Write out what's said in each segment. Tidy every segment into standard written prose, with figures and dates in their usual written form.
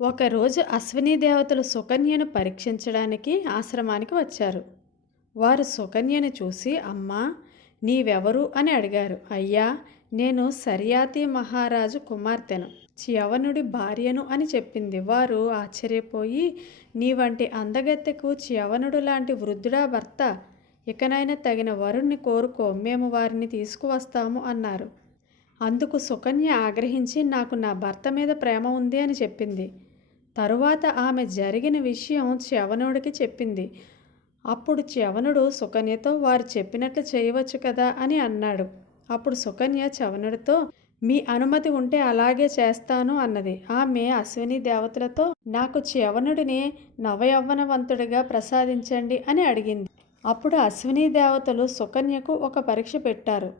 ఒకరోజు అశ్విని దేవతలు సుకన్యను పరీక్షించడానికి ఆశ్రమానికి వచ్చారు. వారు సుకన్యను చూసి, అమ్మా, నీవెవరు అని అడిగారు. అయ్యా, నేను సర్యాతి మహారాజు కుమార్తెను, చ్యవనుడి భార్యను అని చెప్పింది. వారు ఆశ్చర్యపోయి, నీ వంటి అందగత్తెకు చ్యవనుడు లాంటి వృద్ధుడా భర్త? ఇకనైనా తగిన వరుణ్ణి కోరుకో, మేము వారిని తీసుకువస్తాము అన్నారు. అందుకు సుకన్య ఆగ్రహించి, నాకు నా భర్త మీద ప్రేమ ఉంది అని చెప్పింది. తరువాత ఆమె జరిగిన విషయం చ్యవనుడికి చెప్పింది. అప్పుడు చ్యవనుడు సుకన్యతో, వారు చెప్పినట్లు చేయవచ్చు కదా అని అన్నాడు. అప్పుడు సుకన్య చ్యవనుడితో, మీ అనుమతి ఉంటే అలాగే చేస్తాను అన్నది. ఆమె అశ్విని దేవతలతో, నాకు చ్యవనుడిని నవయవ్వనవంతుడిగా ప్రసాదించండి అని అడిగింది. అప్పుడు అశ్విని దేవతలు సుకన్యకు ఒక పరీక్ష పెట్టారు.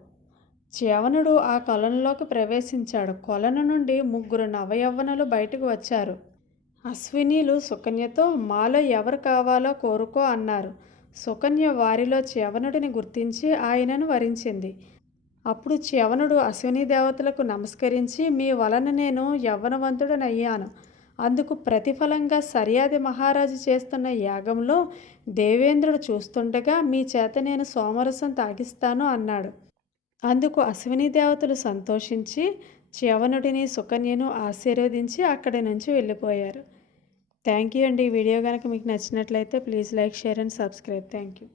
చ్యవనుడు ఆ కొలనులోకి ప్రవేశించాడు. కొలను నుండి 3 నవయవ్వనులు బయటకు వచ్చారు. అశ్వినీలు సుకన్యతో, మాలో ఎవరు కావాలో కోరుకో అన్నారు. సుకన్య వారిలో చ్యవనుడిని గుర్తించి ఆయనను వరించింది. అప్పుడు చ్యవనుడు అశ్విని దేవతలకు నమస్కరించి, మీ వలన నేను యవ్వనవంతుడనయ్యాను. అందుకు ప్రతిఫలంగా సర్యాది మహారాజు చేస్తున్న యాగంలో దేవేంద్రుడు చూస్తుండగా మీ చేత నేను సోమరసం తాగిస్తాను అన్నాడు. అందుకు అశ్విని దేవతలు సంతోషించి చ్యవనుడిని సుకన్యను ఆశీర్వదించి అక్కడి నుంచి వెళ్ళిపోయారు. థ్యాంక్ యూ అండి. ఈ వీడియో కనుక మీకు నచ్చినట్లయితే please like, share and subscribe. Thank you.